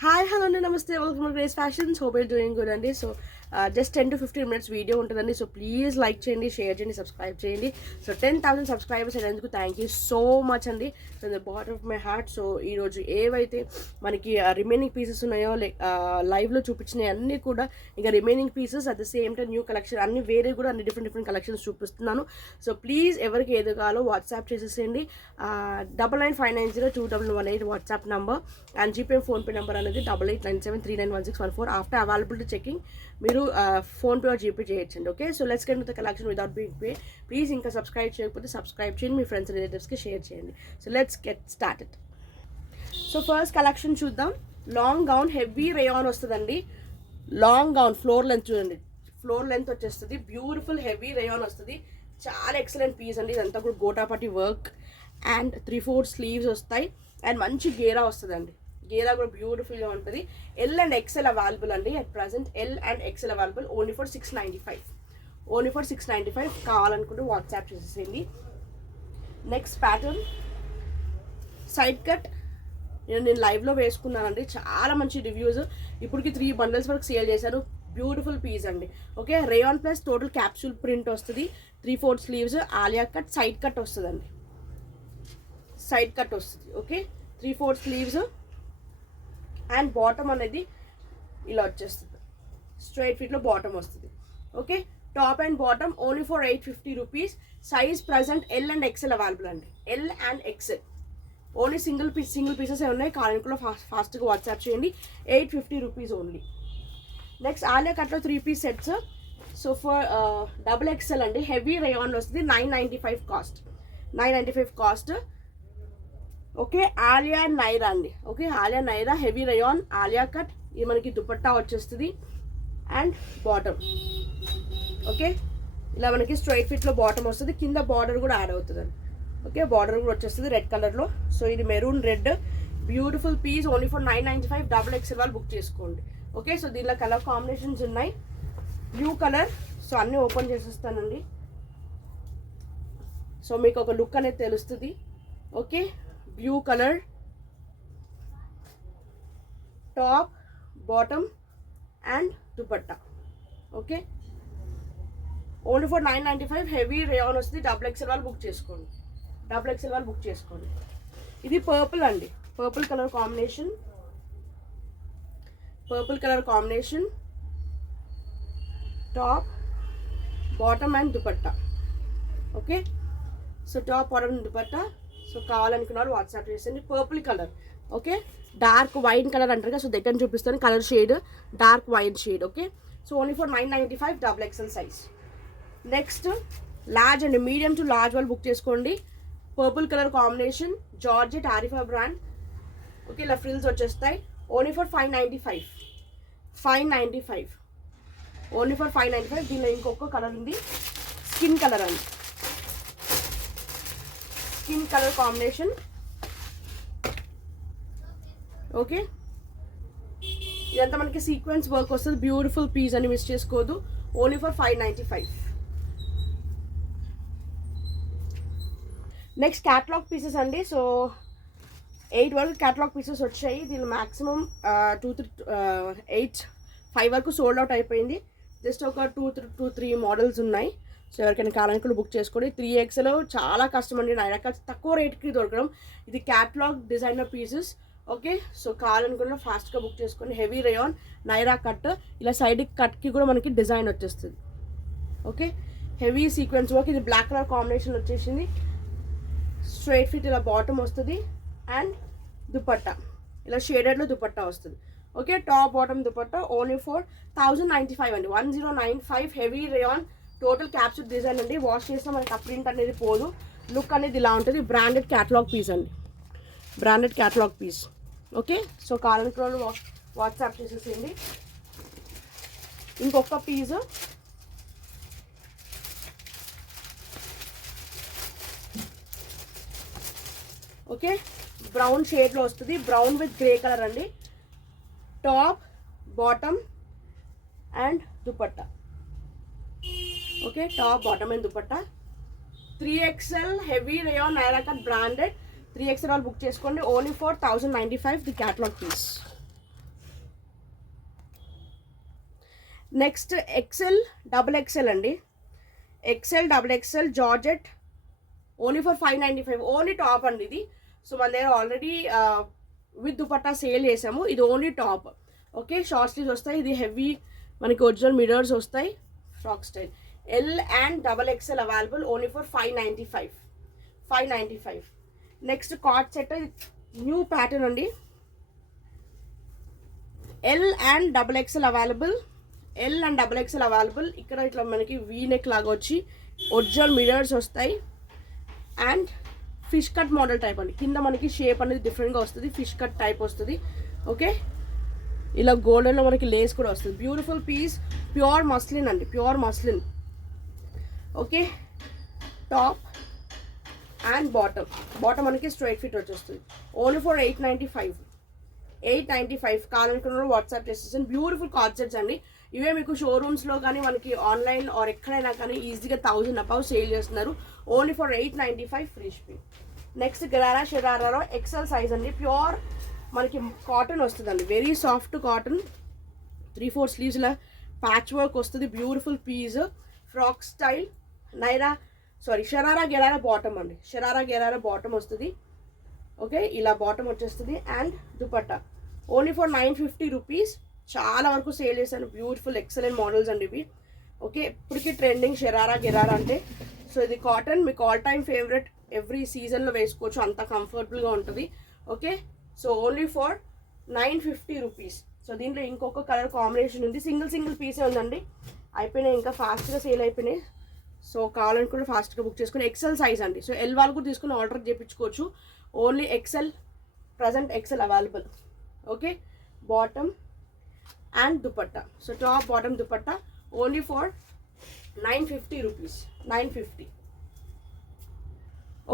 Hi hello అండి, నమస్తే, welcome to Grace Fashions. Hope you're doing good అండి. So just 10 to 15 minutes video ఉంటుందండి. So please like చేయండి, share చేయండి, subscribe చేయండి. సో 10,000 సబ్స్క్రైబర్స్ అయినందుకు థ్యాంక్ యూ సో మచ్ అండి, from the bottom of my heart. So ఈరోజు ఏవైతే మనకి రిమైనింగ్ పీసెస్ ఉన్నాయో లైవ్లో చూపించినవి అన్నీ కూడా ఇంకా remaining pieces at the same time new collection అన్ని వేరే కూడా అన్ని డిఫరెంట్ కలెక్షన్స్ చూపిస్తున్నాను. సో ప్లీజ్ ఎవరికి ఏదో కావాలో వాట్సాప్ చేసేసేయండి. 9959021118 WhatsApp number and GPay PhonePe number అనేది 8897391614. ఆఫ్టర్ అవైలబిలిటీ చెకింగ్ మీరు ఫోన్పే ఆర్ జీపే చేయొచ్చండి. Okay, so let's get to the collection without being pay. Please ఇంకా సబ్స్క్రైబ్ చేయకపోతే సబ్స్క్రైబ్ చేయండి, మీ ఫ్రెండ్స్ రిలేటివ్స్కి షేర్ చేయండి. So let's get started. So first collection చూద్దాం. Long gown heavy rayon వస్తుందండి. Long gown floor length చూడండి, floor length వచ్చేస్తుంది. Beautiful heavy rayon వస్తుంది. చాలా ఎక్సలెంట్ పీస్ అండి. ఇదంతా కూడా గోటాపట్టి వర్క్ అండ్ 3/4 స్లీవ్స్ వస్తాయి అండ్ మంచి గేరా వస్తుందండి. గేరా కూడా బ్యూటిఫుల్గా ఉంటుంది. ఎల్ అండ్ ఎక్సెల్ అవైలబుల్ అండి. At present L and XL available only for 695. Only for 695. కావాలనుకుంటే వాట్సాప్ చేసేసేయండి. Next pattern side cut. నేను లైవ్లో వేసుకున్నానండి, చాలా మంచి రివ్యూస్. ఇప్పటికి 3 bundles వరకు సేల్ చేశాను. బ్యూటిఫుల్ పీస్ అండి. Okay, rayon plus total capsule print వస్తుంది. 3/4 sleeves, Alia cut, side cut వస్తుందండి. సైడ్ కట్ వస్తుంది. ఓకే, 3/4 స్లీవ్స్ అండ్ బాటమ్ అనేది ఇలా వచ్చేస్తుంది. స్ట్రైట్ ఫిట్లో బాటమ్ వస్తుంది. Okay, top and bottom only for 850 rupees. Size present L and XL available అండి. L and XL only single pieces ఉన్నాయి. కాలనీలో ఫాస్ట్గా వాట్సాప్ చేయండి. 850 రూపీస్ ఓన్లీ. నెక్స్ట్ ఆలియా కట్లో 3 piece sets. So for double XL అండి, heavy rayon వస్తుంది. 995 cost. 995 cost. Okay, Alia Naira అండి. Okay, Alia Naira heavy rayon Alia cut. ఇది మనకి దుపట్టా వచ్చేస్తుంది అండ్ బాటమ్. ఓకే, ఇలా మనకి స్ట్రైట్ ఫిట్లో బాటమ్ వస్తుంది. కింద బార్డర్ కూడా యాడ్ అవుతుందండి. ఓకే, బార్డర్ కూడా వచ్చేస్తుంది రెడ్ కలర్లో. సో ఇది maroon red beautiful piece only for 995. Double XL వాళ్ళు బుక్ చేసుకోండి. ఓకే, సో దీనిలో కలర్ కాంబినేషన్స్ ఉన్నాయి. Blue colour. సో అన్నీ ఓపెన్ చేసేస్తానండి. సో మీకు ఒక లుక్ అనేది తెలుస్తుంది. Okay, blue colour top, bottom and dupatta. Okay, only for 995. Heavy rayon వస్తుంది. డబుల్ ఎక్సెల్ వాళ్ళు బుక్ చేసుకోండి. డబుల్ ఎక్సెల్ వాళ్ళు బుక్ చేసుకోండి. ఇది పర్పుల్ అండి. Purple colour combination. Purple colour combination top, bottom and dupatta. Okay, so top, bottom, dupatta. So కావాలనుకున్నారు WhatsApp చేసేయండి. Purple colour. Okay, dark wine colour అంటారు కదా, సో దగ్గర చూపిస్తాను colour shade, dark wine shade. Okay, so only for 995. Double XL size. Next large అండి, medium to large వాళ్ళు book చేసుకోండి. Purple colour combination georgette Arifa brand. Okay, ఇలా frills వచ్చేస్తాయి. Only for 595. 595. Only for 595. దీనిలో ఇంకొక కలర్ ఉంది, స్కిన్ కలర్ అండి. Skin colour combination. Okay, ఇదంతా మనకి సీక్వెన్స్ వర్క్ వస్తుంది. బ్యూటిఫుల్ పీస్ అని మిస్ చేసుకోవద్దు. Only for 595. Next catalogue pieces అండి. సో 8 వరకు క్యాటలాగ్ పీసెస్ వచ్చాయి. దీనిలో మ్యాక్సిమం 5 వరకు సోల్డ్ అవుట్ అయిపోయింది. జస్ట్ ఒక 2-3 మోడల్స్ ఉన్నాయి. సో ఎవరికైనా కాలానికి బుక్ చేసుకోండి. 3XL చాలా కష్టం అండి. నైరా కట్ తక్కువ రేట్కి దొరకడం. ఇది catalogue designer pieces. Okay, so కావాలనుకున్న ఫాస్ట్గా బుక్ చేసుకోండి. Heavy rayon Naira cut. ఇలా సైడ్ కట్కి కూడా మనకి డిజైన్ వచ్చేస్తుంది. Okay, heavy sequence work. ఇది బ్లాక్ కలర్ కాంబినేషన్ వచ్చేసింది. స్ట్రైట్ ఫిట్ ఇలా బాటమ్ వస్తుంది అండ్ దుపట్టా ఇలా షేడెడ్లో దుపట్టా వస్తుంది. Okay, top bottom dupatta only for 1095 అండి. 1095. Heavy rayon total capsule design అండి. వాష్ చేస్తే మనకి ఆ ప్రింట్ అనేది పోదు. లుక్ అనేది ఇలా ఉంటుంది. బ్రాండెడ్ క్యాటలాగ్ పీస్ అండి. Branded catalogue piece. Okay, so కావాలనుకున్న వాట్సాప్ చేసేసేయండి. ఇంకొక పీస్ ఓకే, బ్రౌన్ షేడ్లో వస్తుంది. బ్రౌన్ విత్ గ్రే కలర్ అండి. Top, bottom and dupatta. Okay, top, bottom and dupatta. 3XL heavy rayon Naira cut branded. 3XL వాళ్ళు బుక్ చేసుకోండి. Only for 1095 the catalogue piece. Next XL double XL అండి, XL double XL georgette only for 595, only top అండి ఇది. So మన దగ్గర already with dupatta sale చేసాము, ఇది only top. Okay, short sleeves వస్తాయి, ఇది హెవీ మనకి ఒరిజినల్ మిరర్స్ వస్తాయి, frock style. L and double XL available only for 595. Next cord set, new pattern అండి. L and double XL available, L and double XL available. ఇక్కడ ఇట్లా మనకి V neck లాగా వచ్చి ఒరిజినల్ మిరర్స్ వస్తాయి and fish cut model type అండి. కింద మనకి షేప్ అనేది డిఫరెంట్గా వస్తుంది, ఫిష్ కట్ టైప్ వస్తుంది. ఓకే, ఇలా గోల్డెన్లో మనకి లేస్ కూడా వస్తుంది. బ్యూటిఫుల్ పీస్, ప్యూర్ మస్లిన్ అండి, pure muslin. Okay, top and bottom, bottom మనకి స్ట్రైట్ ఫిట్ వచ్చేస్తుంది. ఓన్లీ ఫర్ 895 కావాలనుకున్న వాట్సాప్ చేసేసాను. బ్యూటిఫుల్ కాన్సెప్ట్స్ అండి ఇవే. మీకు షోరూమ్స్లో కానీ మనకి ఆన్లైన్ ఆర్ ఎక్కడైనా కానీ ఈజీగా 1000 అబౌవ్ సేల్ చేస్తున్నారు. Only for 895 free shipping. Next gharara షరారాలో ఎక్సెల్ సైజ్ అండి, ప్యూర్ మనకి కాటన్ వస్తుందండి, వెరీ సాఫ్ట్ కాటన్. 3/4 స్లీవ్స్లో ప్యాచ్ వర్క్ వస్తుంది, beautiful piece, frock style. Sharara gharara bottom అండి, షరారా గెరారా బాటమ్ వస్తుంది. ఓకే, ఇలా బాటమ్ వచ్చేస్తుంది and dupatta only for 950 rupees. చాలా వరకు సేల్ చేశాను, బ్యూటిఫుల్ ఎక్సలెంట్ మోడల్స్ అండి ఇవి. ఓకే, ఇప్పటికీ ట్రెండింగ్ షరారా గెరారా అంటే. సో ఇది కాటన్, మీకు ఆల్ టైమ్ ఫేవరెట్, ఎవ్రీ సీజన్లో వేసుకోవచ్చు, అంత కంఫర్టబుల్గా ఉంటుంది. Okay, so only for 950 rupees. So దీంట్లో ఇంకొక కలర్ కాంబినేషన్ ఉంది, సింగిల్ పీసే ఉందండి, అయిపోయినాయి, ఇంకా ఫాస్ట్గా సేల్ అయిపోయినాయి. సో కావాలనుకుంటే ఫాస్ట్గా బుక్ చేసుకుని. ఎక్సెల్ సైజ్ అండి, సో ఎల్ వాళ్ళు కూడా తీసుకుని ఆర్డర్ చేయించుకోవచ్చు. Only XL, present XL available. Okay, bottom and dupatta, so top bottom dupatta only for 950 rupees, 950.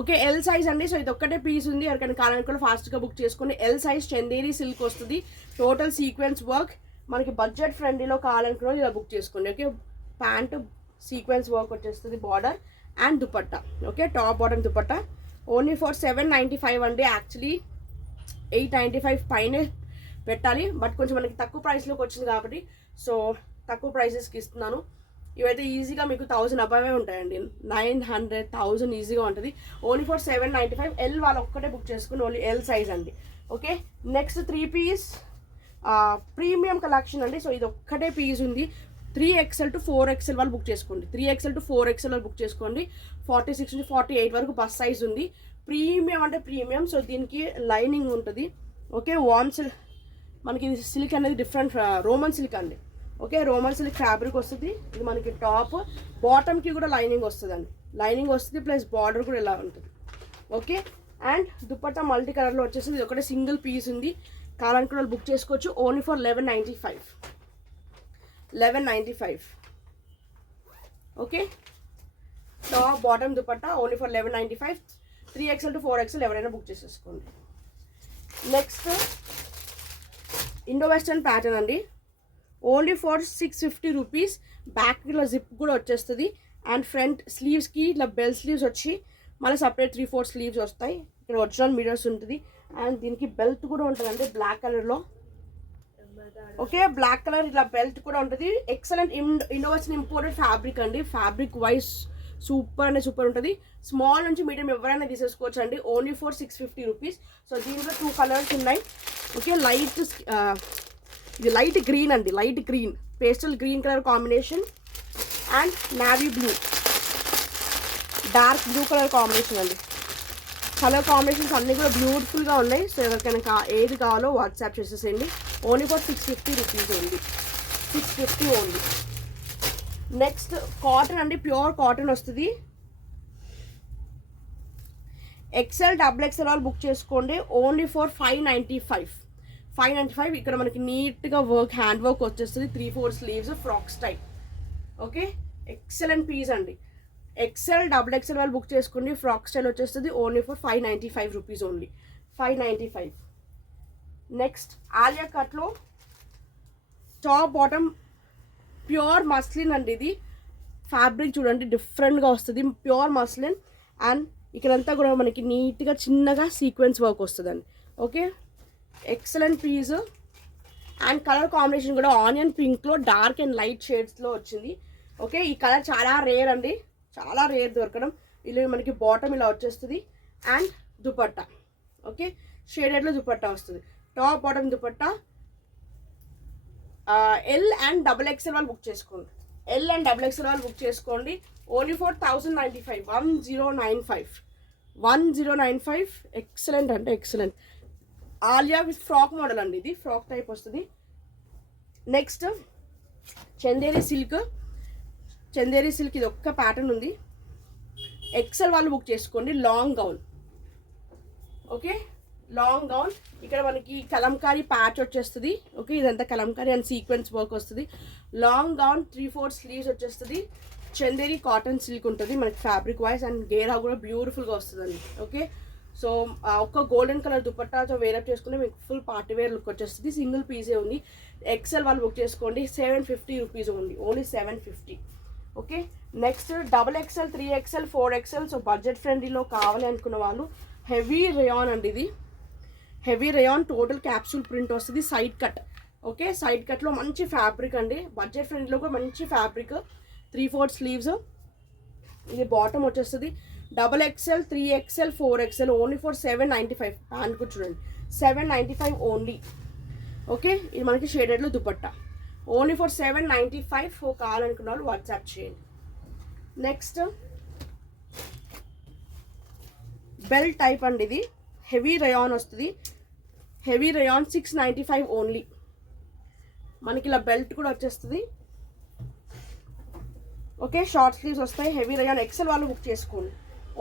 Okay, L size అండి. సో ఇది ఒక్కటే పీస్ ఉంది, ఎవరికైనా కావాలనుకుంటే ఫాస్ట్గా బుక్ చేసుకుని. ఎల్ సైజ్ చందేరి సిల్క్ వస్తుంది, టోటల్ సీక్వెన్స్ వర్క్, మనకి బడ్జెట్ ఫ్రెండ్లీలో కావాలనుకున్న ఇలా బుక్ చేసుకోండి. ఓకే, ప్యాంటు సీక్వెన్స్ వర్క్ వచ్చేస్తుంది, border and dupatta. Okay, top bottom dupatta only for 795 అండి. యాక్చువల్లీ 895 పైనే పెట్టాలి, బట్ కొంచెం మనకి తక్కువ ప్రైస్లోకి వచ్చింది కాబట్టి సో తక్కువ ప్రైసెస్కి ఇస్తున్నాను. ఇవైతే ఈజీగా మీకు 1000 అబవే ఉంటాయండి, 900, 1000 ఈజీగా ఉంటుంది. Only for 795. ఎల్ వాళ్ళు ఒక్కటే బుక్ చేసుకుని, ఓన్లీ ఎల్ సైజ్ అండి. Okay, next 3 piece premium collection అండి. సో ఇది ఒక్కటే పీస్ ఉంది, 3XL to 4XL వాళ్ళు బుక్ చేసుకోండి, 3XL to 4XL వాళ్ళు బుక్ చేసుకోండి. 46 నుంచి 48 వరకు బస్ సైజ్ ఉంది. ప్రీమియం అంటే ప్రీమియం, సో దీనికి లైనింగ్ ఉంటుంది. ఓకే, వార్మ్ సిల్క్ మనకి ఇది సిల్క్ అనేది డిఫరెంట్, రోమన్ సిల్క్ అండి. ఓకే, రోమన్ సిల్క్ ఫ్యాబ్రిక్ వస్తుంది. ఇది మనకి టాప్, బాటమ్కి కూడా లైనింగ్ వస్తుంది అండి, లైనింగ్ వస్తుంది ప్లస్ బార్డర్ కూడా ఇలా ఉంటుంది. ఓకే, అండ్ దుపట్టా మల్టీ కలర్లో వచ్చేసింది. ఇది ఒకటే సింగిల్ పీస్ ఉంది, కావాలనుకున్న బుక్ చేసుకోవచ్చు. Only for 1195. Okay, top bottom dupatta only for 1195. 3XL to 4XL ఎవరైనా బుక్ చేసేసుకోండి. నెక్స్ట్ ఇండో వెస్టర్న్ ప్యాటర్న్ అండి, ఓన్లీ ఫర్ 650 రూపీస్. బ్యాక్ ఇలా జిప్ కూడా వచ్చేస్తుంది అండ్ ఫ్రంట్ స్లీవ్స్కి ఇట్లా బెల్ స్లీవ్స్ వచ్చి మళ్ళీ సపరేట్ 3/4 స్లీవ్స్ వస్తాయి. ఇక్కడ ఒరిజినల్ మిరర్స్ ఉంటుంది అండ్ దీనికి బెల్ట్ కూడా ఉంటుందండి బ్లాక్ కలర్లో. ఓకే, బ్లాక్ కలర్ ఇట్లా బెల్ట్ కూడా ఉంటుంది. Excellent Indo western imported fabric అండి, ఫ్యాబ్రిక్ వైజ్ సూపర్ అంటే సూపర్ ఉంటుంది. స్మాల్ నుంచి మీడియం ఎవరైనా తీసేసుకోవచ్చు అండి. Only for 650 rupees. సో దీంట్లో 2 కలర్స్ ఉన్నాయి. ఓకే, ఇది లైట్ గ్రీన్ అండి, light green, pastel green colour combination and navy blue, dark blue colour combination అండి. కలర్ కాంబినేషన్స్ అన్నీ కూడా బ్యూటిఫుల్గా ఉన్నాయి. సో ఎవరికైనా ఏది కావాలో వాట్సాప్ చేసేసేయండి. Only for 650 rupees only, 650 only. Next cotton అండి, ప్యూర్ కాటన్ వస్తుంది. ఎక్సెల్ డబుల్ ఎక్సెల్ వాళ్ళు బుక్ చేసుకోండి. Only for 595. ఇక్కడ మనకి నీట్గా వర్క్, హ్యాండ్ వర్క్ వచ్చేస్తుంది, 3/4 sleeves, frock style. Okay, excellent piece అండి. ఎక్సెల్ డబుల్ ఎక్సెల్ వాళ్ళు బుక్ చేసుకోండి, ఫ్రాక్ స్టైల్ వచ్చేస్తుంది. Only for 595 rupees only, 595. Next Alia కట్లో టాప్ బాటమ్ ప్యూర్ మస్లిన్ అండి. ఇది ఫ్యాబ్రిక్ చూడండి డిఫరెంట్గా వస్తుంది, ప్యూర్ మస్లిన్ అండ్ ఇక్కడంతా కూడా మనకి నీట్గా చిన్నగా సీక్వెన్స్ వర్క్ వస్తుందండి. Okay, excellent piece and colour combination కూడా ఆనియన్ పింక్లో డార్క్ అండ్ లైట్ షేడ్స్లో వచ్చింది. ఓకే, ఈ కలర్ చాలా రేర్ అండి, చాలా రేర్ దొరకడం. ఇలా మనకి బాటమ్ ఇలా వచ్చేస్తుంది అండ్ దుపట్టా. ఓకే, షేడెడ్లో దుపట్టా వస్తుంది. Top bottom dupatta. L and double XL వాళ్ళు బుక్ చేసుకోండి. ఎల్ అండ్ డబుల్ ఎక్స్ఎల్ వాళ్ళు బుక్ చేసుకోండి. Only for 1095, 1095. ఎక్సలెంట్ అంటే excellent. Alia with frock model అండి, ఇది ఫ్రాక్ టైప్ వస్తుంది. Next Chanderi silk. Chanderi silk ఇది ఒక్క ప్యాటర్న్ ఉంది. ఎక్సెల్ వాళ్ళు బుక్ చేసుకోండి. Long gown. Okay, long gown. ఇక్కడ మనకి కలంకారీ ప్యాచ్ వచ్చేస్తుంది. ఓకే, ఇదంతా కలంకారీ అండ్ సీక్వెన్స్ వర్క్ వస్తుంది. లాంగ్ గౌన్ 3/4 స్లీవ్స్ వచ్చేస్తుంది. చందేరి కాటన్ సిల్క్ ఉంటుంది మనకి ఫ్యాబ్రిక్ వైజ్ అండ్ గేరా కూడా బ్యూటిఫుల్గా వస్తుందండి. ఓకే, సో ఒక్క గోల్డెన్ కలర్ దుపట్టాతో వేరప్ చేసుకుంటే మీకు ఫుల్ పార్టీ వేర్ లుక్ వచ్చేస్తుంది. సింగిల్ పీసే ఉంది. ఎక్సెల్ వాళ్ళు బుక్ చేసుకోండి. 750 రూపీస్ ఉంది, only 750. Okay, next double XL, 3XL, 4XL. So budget ఫ్రెండ్లీలో కావాలి అనుకున్న వాళ్ళు హెవీ రేయాన్ అండి, ఇది heavy rayon total capsule print వస్తుంది. Side cut. ఓకే, సైడ్ కట్లో మంచి ఫ్యాబ్రిక్ అండి, బడ్జెట్ ఫ్రెండ్లీలో కూడా మంచి ఫ్యాబ్రిక్. 3/4 స్లీవ్స్. ఇది బాటమ్ వచ్చేస్తుంది. Double XL, 3XL, 4XL only for 795. Pant కూడా చూడండి, 795 ఓన్లీ. ఓకే, ఇది మనకి షేడెడ్లో దుపట్టా, ఓన్లీ ఫర్ 795. కావాలనుకున్న వాళ్ళు వాట్సాప్ చేయండి. నెక్స్ట్ బెల్ట్ టైప్ అండి, ఇది హెవీ రేయాన్ వస్తుంది. Heavy rayon 695 only. మనకి ఇలా బెల్ట్ కూడా వచ్చేస్తుంది. ఓకే, షార్ట్ స్లీవ్స్ వస్తాయి. Heavy rayon. ఎక్సెల్ వాళ్ళు బుక్ చేసుకోండి.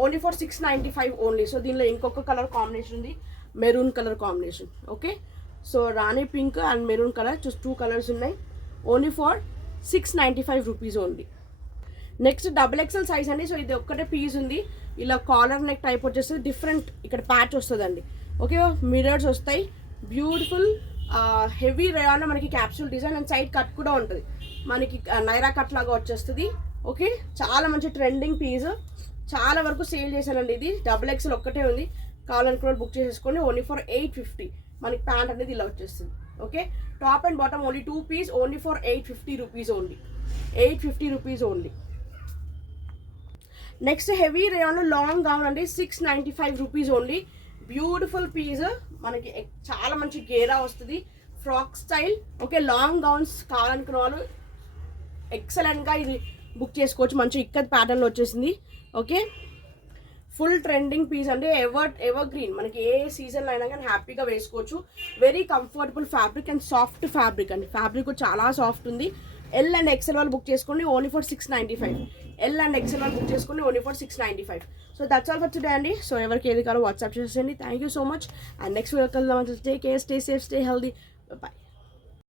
Only for 695 only. సో దీనిలో ఇంకొక కలర్ కాంబినేషన్ ఉంది, maroon colour combination. Okay, so rani pink and maroon colour, 2 colours ఉన్నాయి. Only for 695 rupees only. Next double XL size అండి. So ఇది ఒక్కటే పీస్ ఉంది. ఇలా కాలర్ నెక్ టైప్ వచ్చేస్తుంది. డిఫరెంట్ ఇక్కడ ప్యాచ్ వస్తుందండి. ఓకే, మిరర్స్ వస్తాయి. బ్యూటిఫుల్ హెవీ రేయాన్ మనకి capsule design and side cut కూడా ఉంటుంది. మనకి నైరా కట్ లాగా వచ్చేస్తుంది. ఓకే, చాలా మంచి ట్రెండింగ్ పీస్, చాలా వరకు సేల్ చేశానండి. ఇది డబుల్ ఎక్సెల్ ఒక్కటే ఉంది, కావాలనుకున్న బుక్ చేసేసుకోండి. Only for 850. మనకి ప్యాంట్ అనేది ఇలా వచ్చేస్తుంది. Okay, top and bottom only 2 piece, only for 850 rupees only. 850 rupees only. Next heavy rayon long gown అండి, 695 రూపీస్ ఓన్లీ. బ్యూటిఫుల్ పీస్, మనకి చాలా మంచి గేరా వస్తుంది, frock style. Okay, long gowns కావాలనుకున్న వాళ్ళు ఎక్సలెంట్గా ఇది బుక్ చేసుకోవచ్చు. మంచి ఇక్కత్ ప్యాటర్న్లో వచ్చేసింది. ఓకే, ఫుల్ ట్రెండింగ్ పీస్ అంటే ఎవర్ గ్రీన్, మనకి ఏ సీజన్లో అయినా కానీ హ్యాపీగా వేసుకోవచ్చు. Very comfortable fabric and soft fabric అండి. ఫ్యాబ్రిక్ చాలా సాఫ్ట్ ఉంది. ఎల్ అండ్ ఎక్సెల్ వాళ్ళు బుక్ చేసుకోండి. Only for 695. L and XL వాళ్ళు బుక్ చేసుకోండి. Only for 695. So that's all for today అండి. సో ఎవరికి ఏది కావాలో వాట్సాప్ చేసేయండి. Thank you so much. And next video కలుద్దాం. Take care, stay safe, stay healthy. Bye.